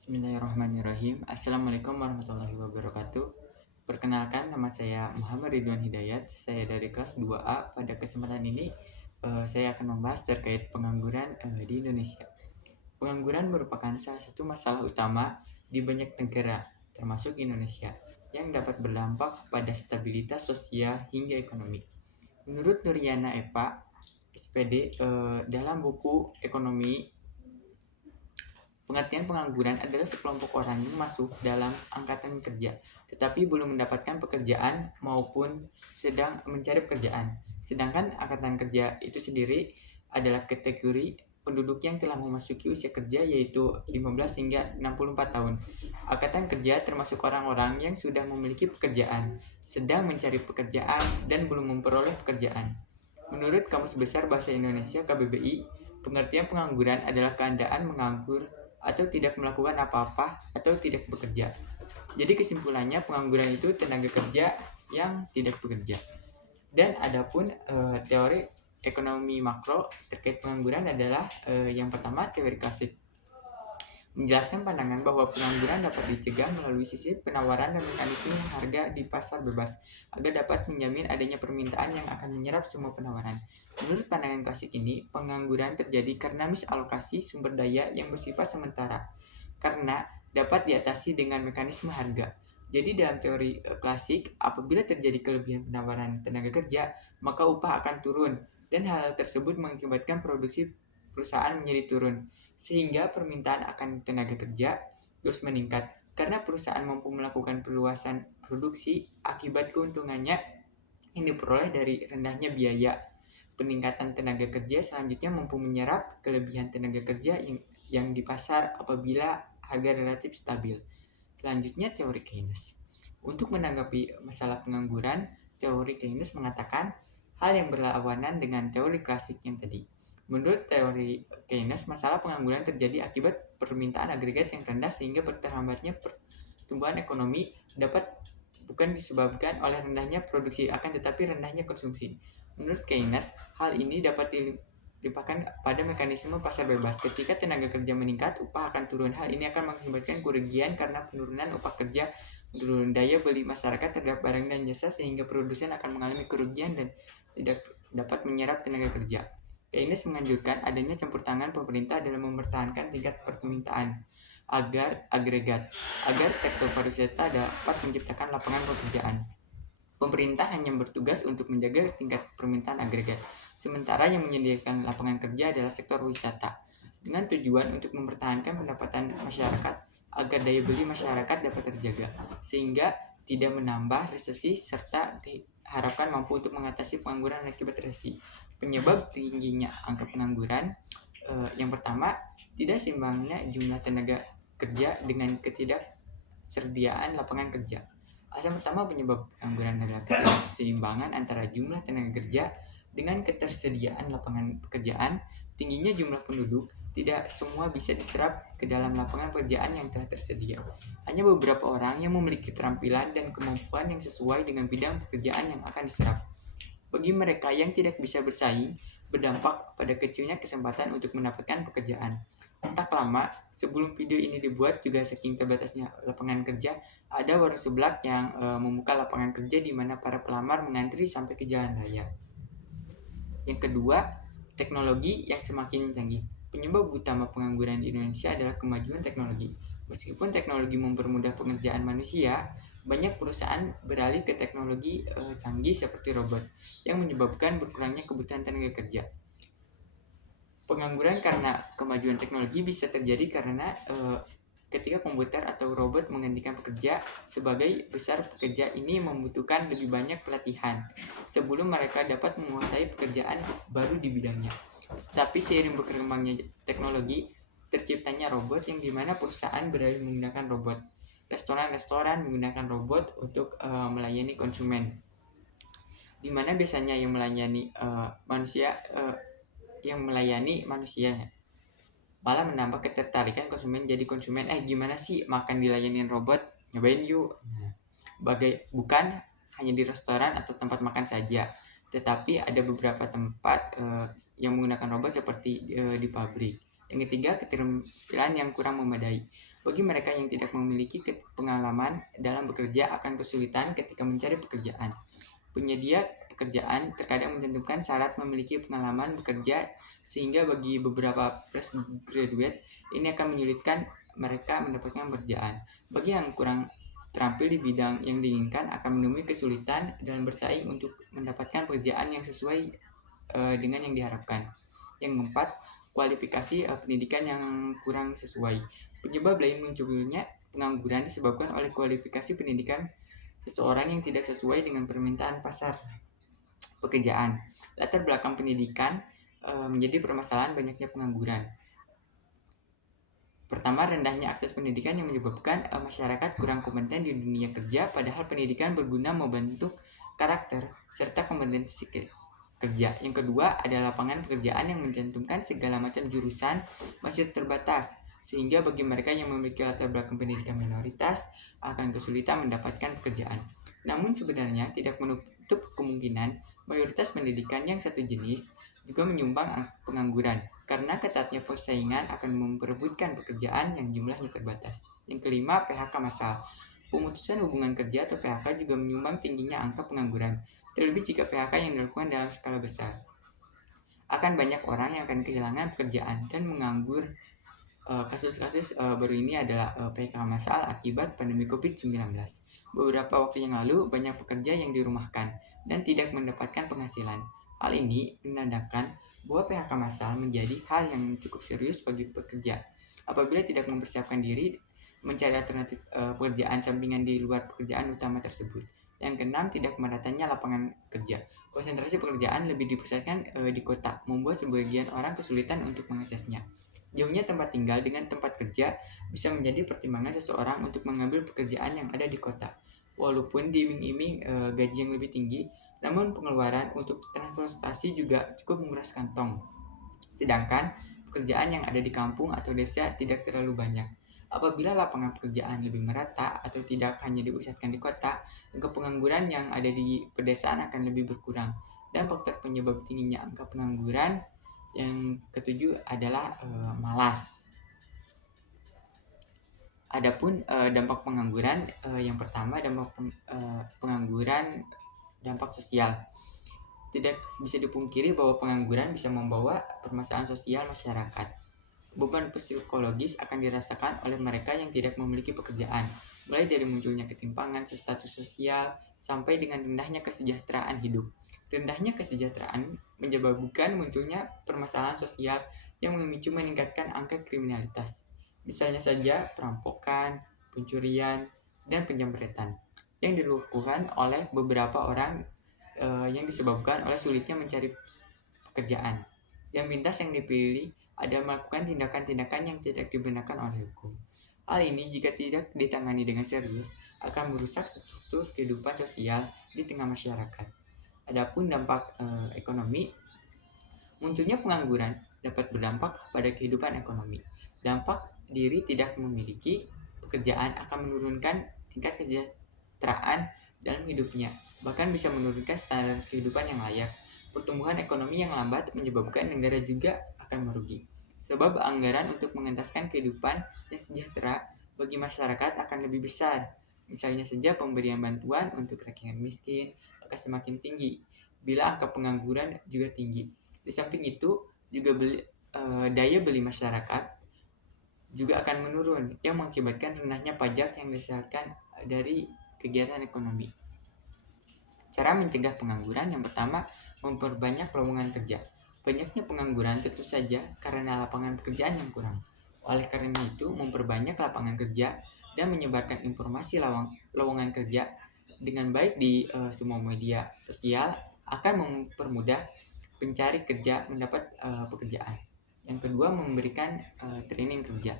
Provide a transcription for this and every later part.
Bismillahirrahmanirrahim. Assalamualaikum warahmatullahi wabarakatuh. Perkenalkan, nama saya Muhammad Ridwan Hidayat. Saya dari kelas 2A. Pada kesempatan ini, saya akan membahas terkait pengangguran di Indonesia. Pengangguran merupakan salah satu masalah utama di banyak negara, termasuk Indonesia, yang dapat berdampak pada stabilitas sosial hingga ekonomi. Menurut Nuriana Epa, SPD, dalam buku Ekonomi, pengertian pengangguran adalah sekelompok orang yang masuk dalam angkatan kerja, tetapi belum mendapatkan pekerjaan maupun sedang mencari pekerjaan. Sedangkan angkatan kerja itu sendiri adalah kategori penduduk yang telah memasuki usia kerja, yaitu 15 hingga 64 tahun. Angkatan kerja termasuk orang-orang yang sudah memiliki pekerjaan, sedang mencari pekerjaan, dan belum memperoleh pekerjaan. Menurut Kamus Besar Bahasa Indonesia (KBBI), pengertian pengangguran adalah keadaan menganggur atau tidak melakukan apa-apa atau tidak bekerja. Jadi kesimpulannya, pengangguran itu tenaga kerja yang tidak bekerja. Dan adapun teori ekonomi makro terkait pengangguran adalah yang pertama, teori klasik menjelaskan pandangan bahwa pengangguran dapat dicegah melalui sisi penawaran dan mekanisme harga di pasar bebas agar dapat menjamin adanya permintaan yang akan menyerap semua penawaran. Menurut pandangan klasik ini, pengangguran terjadi karena misalokasi sumber daya yang bersifat sementara, karena dapat diatasi dengan mekanisme harga. Jadi dalam teori klasik, apabila terjadi kelebihan penawaran tenaga kerja, maka upah akan turun, dan hal tersebut mengakibatkan produksi perusahaan menjadi turun, sehingga permintaan akan tenaga kerja terus meningkat karena perusahaan mampu melakukan perluasan produksi akibat keuntungannya yang diperoleh dari rendahnya biaya. Peningkatan tenaga kerja selanjutnya mampu menyerap kelebihan tenaga kerja yang di pasar apabila harga relatif stabil. Selanjutnya, teori Keynes. Untuk menanggapi masalah pengangguran, teori Keynes mengatakan hal yang berlawanan dengan teori klasik yang tadi. Menurut teori Keynes, masalah pengangguran terjadi akibat permintaan agregat yang rendah sehingga terhambatnya pertumbuhan ekonomi dapat bukan disebabkan oleh rendahnya produksi, akan tetapi rendahnya konsumsi. Menurut Keynes, hal ini dapat dilimpahkan pada mekanisme pasar bebas. Ketika tenaga kerja meningkat, upah akan turun. Hal ini akan mengakibatkan kerugian karena penurunan upah kerja, menurun daya beli masyarakat terhadap barang dan jasa, sehingga produsen akan mengalami kerugian dan tidak dapat menyerap tenaga kerja. Keynes menganjurkan adanya campur tangan pemerintah dalam mempertahankan tingkat permintaan agar sektor pariwisata dapat menciptakan lapangan pekerjaan. Pemerintah hanya bertugas untuk menjaga tingkat permintaan agregat, sementara yang menyediakan lapangan kerja adalah sektor wisata, dengan tujuan untuk mempertahankan pendapatan masyarakat agar daya beli masyarakat dapat terjaga, sehingga tidak menambah resesi serta diharapkan mampu untuk mengatasi pengangguran akibat resesi. Penyebab tingginya angka pengangguran, yang pertama, tidak seimbangnya jumlah tenaga kerja dengan ketidaksediaan lapangan kerja. Yang pertama, penyebab pengangguran adalah ketidakseimbangan antara jumlah tenaga kerja dengan ketersediaan lapangan pekerjaan. Tingginya jumlah penduduk, tidak semua bisa diserap ke dalam lapangan pekerjaan yang telah tersedia. Hanya beberapa orang yang memiliki keterampilan dan kemampuan yang sesuai dengan bidang pekerjaan yang akan diserap. Bagi mereka yang tidak bisa bersaing, berdampak pada kecilnya kesempatan untuk mendapatkan pekerjaan. Tak lama sebelum video ini dibuat, juga saking terbatasnya lapangan kerja, ada warung seblak yang membuka lapangan kerja di mana para pelamar mengantri sampai ke jalan raya. Yang kedua, teknologi yang semakin canggih. Penyebab utama pengangguran di Indonesia adalah kemajuan teknologi. Meskipun teknologi mempermudah pekerjaan manusia, banyak perusahaan beralih ke teknologi canggih seperti robot, yang menyebabkan berkurangnya kebutuhan tenaga kerja. Pengangguran karena kemajuan teknologi bisa terjadi karena ketika komputer atau robot menggantikan pekerja, sebagai besar pekerja ini membutuhkan lebih banyak pelatihan sebelum mereka dapat menguasai pekerjaan baru di bidangnya. Tapi seiring berkembangnya teknologi, terciptanya robot yang dimana perusahaan beralih menggunakan robot. Restoran-restoran menggunakan robot untuk melayani konsumen, dimana biasanya yang melayani manusia malah menambah ketertarikan konsumen jadi konsumen. Gimana sih makan dilayanin robot, nyobain yuk. Bukan hanya di restoran atau tempat makan saja, tetapi ada beberapa tempat yang menggunakan robot seperti di pabrik. Yang ketiga, keterampilan yang kurang memadai. Bagi mereka yang tidak memiliki pengalaman dalam bekerja akan kesulitan ketika mencari pekerjaan. Penyedia pekerjaan terkadang mencantumkan syarat memiliki pengalaman bekerja sehingga bagi beberapa fresh graduate ini akan menyulitkan mereka mendapatkan pekerjaan. Bagi yang kurang terampil di bidang yang diinginkan akan menemui kesulitan dalam bersaing untuk mendapatkan pekerjaan yang sesuai dengan yang diharapkan. Yang keempat, kualifikasi pendidikan yang kurang sesuai. Penyebab lain munculnya pengangguran disebabkan oleh kualifikasi pendidikan seseorang yang tidak sesuai dengan permintaan pasar pekerjaan. Latar belakang pendidikan menjadi permasalahan banyaknya pengangguran. Pertama, rendahnya akses pendidikan yang menyebabkan masyarakat kurang kompeten di dunia kerja, padahal pendidikan berguna membentuk karakter serta kompetensi kerja. Yang kedua, ada lapangan pekerjaan yang mencantumkan segala macam jurusan masih terbatas, sehingga bagi mereka yang memiliki latar belakang pendidikan minoritas akan kesulitan mendapatkan pekerjaan. Namun sebenarnya tidak menutup kemungkinan mayoritas pendidikan yang satu jenis juga menyumbang pengangguran, karena ketatnya persaingan akan memperebutkan pekerjaan yang jumlahnya terbatas. Yang kelima, PHK massal. Pemutusan hubungan kerja atau PHK juga menyumbang tingginya angka pengangguran, terlebih jika PHK yang dilakukan dalam skala besar. Akan banyak orang yang akan kehilangan pekerjaan dan menganggur. Kasus-kasus baru ini adalah PHK massal akibat pandemi COVID-19. Beberapa waktu yang lalu, banyak pekerja yang dirumahkan dan tidak mendapatkan penghasilan. Hal ini menandakan bahwa PHK massal menjadi hal yang cukup serius bagi pekerja apabila tidak mempersiapkan diri mencari alternatif pekerjaan sampingan di luar pekerjaan utama tersebut. Yang keenam, tidak meratanya lapangan kerja. Konsentrasi pekerjaan lebih dipusatkan di kota, membuat sebagian orang kesulitan untuk mengaksesnya. Jauhnya tempat tinggal dengan tempat kerja bisa menjadi pertimbangan seseorang untuk mengambil pekerjaan yang ada di kota. Walaupun diiming-iming gaji yang lebih tinggi, namun pengeluaran untuk transportasi juga cukup menguras kantong. Sedangkan pekerjaan yang ada di kampung atau desa tidak terlalu banyak. Apabila lapangan pekerjaan lebih merata atau tidak hanya dipusatkan di kota, angka pengangguran yang ada di pedesaan akan lebih berkurang. Dan faktor penyebab tingginya angka pengangguran yang ketujuh adalah malas. Adapun dampak pengangguran, yang pertama dampak pengangguran dampak sosial. Tidak bisa dipungkiri bahwa pengangguran bisa membawa permasalahan sosial masyarakat. Beban psikologis akan dirasakan oleh mereka yang tidak memiliki pekerjaan, mulai dari munculnya ketimpangan status sosial sampai dengan rendahnya kesejahteraan hidup. Rendahnya kesejahteraan menyebabkan munculnya permasalahan sosial yang memicu meningkatkan angka kriminalitas. Misalnya saja perampokan, pencurian, dan penjamretan yang dilakukan oleh beberapa orang yang disebabkan oleh sulitnya mencari pekerjaan. Yang pintas yang dipilih adalah melakukan tindakan-tindakan yang tidak dibenarkan oleh hukum. Hal ini jika tidak ditangani dengan serius akan merusak struktur kehidupan sosial di tengah masyarakat. Adapun dampak ekonomi, munculnya pengangguran dapat berdampak pada kehidupan ekonomi. Dampak diri tidak memiliki pekerjaan akan menurunkan tingkat kesejahteraan dalam hidupnya, bahkan bisa menurunkan standar kehidupan yang layak. Pertumbuhan ekonomi yang lambat menyebabkan negara juga akan merugi, sebab anggaran untuk mengentaskan kehidupan yang sejahtera bagi masyarakat akan lebih besar. Misalnya saja pemberian bantuan untuk rakyat miskin akan semakin tinggi bila angka pengangguran juga tinggi. Di samping itu juga daya beli masyarakat juga akan menurun yang mengakibatkan rendahnya pajak yang dihasilkan dari kegiatan ekonomi. Cara mencegah pengangguran yang pertama, memperbanyak lowongan kerja. Banyaknya pengangguran tentu saja karena lapangan pekerjaan yang kurang. Oleh karena itu, memperbanyak lapangan kerja dan menyebarkan informasi lowongan kerja dengan baik di semua media sosial akan mempermudah pencari kerja mendapat pekerjaan. Yang kedua, memberikan training kerja.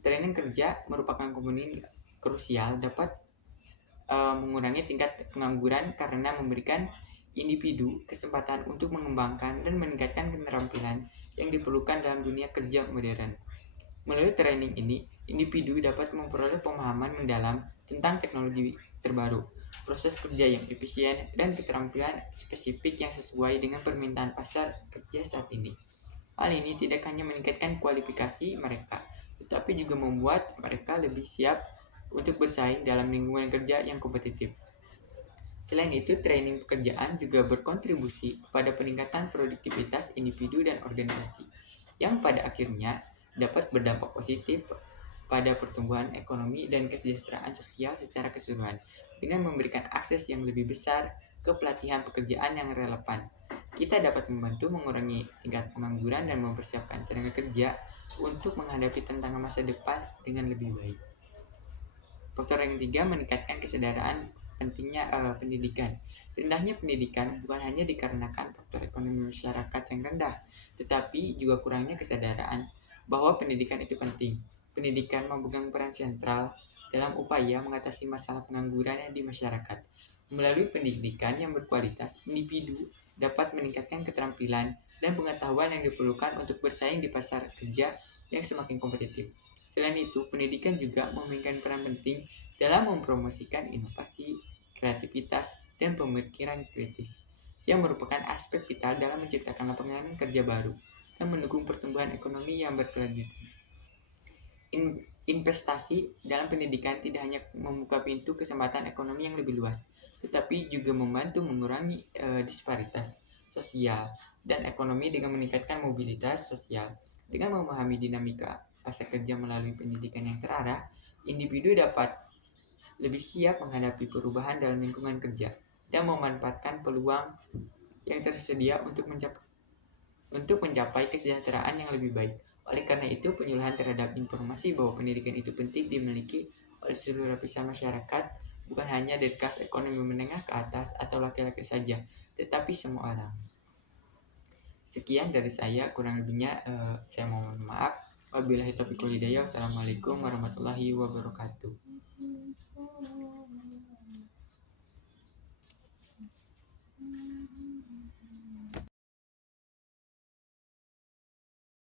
Training kerja merupakan komponen krusial dapat mengurangi tingkat pengangguran karena memberikan individu kesempatan untuk mengembangkan dan meningkatkan keterampilan yang diperlukan dalam dunia kerja modern. Melalui training ini, individu dapat memperoleh pemahaman mendalam tentang teknologi terbaru, proses kerja yang efisien, dan keterampilan spesifik yang sesuai dengan permintaan pasar kerja saat ini. Hal ini tidak hanya meningkatkan kualifikasi mereka, tetapi juga membuat mereka lebih siap untuk bersaing dalam lingkungan kerja yang kompetitif. Selain itu, training pekerjaan juga berkontribusi pada peningkatan produktivitas individu dan organisasi, yang pada akhirnya dapat berdampak positif pada pertumbuhan ekonomi dan kesejahteraan sosial secara keseluruhan, dengan memberikan akses yang lebih besar ke pelatihan pekerjaan yang relevan. Kita dapat membantu mengurangi tingkat pengangguran dan mempersiapkan tenaga kerja untuk menghadapi tantangan masa depan dengan lebih baik. Faktor yang ketiga, meningkatkan kesadaran pentingnya pendidikan. Rendahnya pendidikan bukan hanya dikarenakan faktor ekonomi masyarakat yang rendah, tetapi juga kurangnya kesadaran bahwa pendidikan itu penting. Pendidikan memegang peran sentral dalam upaya mengatasi masalah pengangguran di masyarakat. Melalui pendidikan yang berkualitas, individu dapat meningkatkan keterampilan dan pengetahuan yang diperlukan untuk bersaing di pasar kerja yang semakin kompetitif. Selain itu, pendidikan juga memainkan peran penting dalam mempromosikan inovasi, kreativitas, dan pemikiran kritis, yang merupakan aspek vital dalam menciptakan lapangan kerja baru dan mendukung pertumbuhan ekonomi yang berkelanjutan. Investasi dalam pendidikan tidak hanya membuka pintu kesempatan ekonomi yang lebih luas, tetapi juga membantu mengurangi disparitas sosial dan ekonomi dengan meningkatkan mobilitas sosial. Dengan memahami dinamika pasar kerja melalui pendidikan yang terarah, individu dapat lebih siap menghadapi perubahan dalam lingkungan kerja dan memanfaatkan peluang yang tersedia untuk mencapai kesejahteraan yang lebih baik. Oleh karena itu, penyuluhan terhadap informasi bahwa pendidikan itu penting dimiliki oleh seluruh lapisan masyarakat, bukan hanya dari kelas ekonomi menengah ke atas atau laki-laki saja, tetapi semua orang. Sekian dari saya, kurang lebihnya saya mohon maaf. Wabillahi taufiq wal hidayah. Wassalamualaikum warahmatullahi wabarakatuh.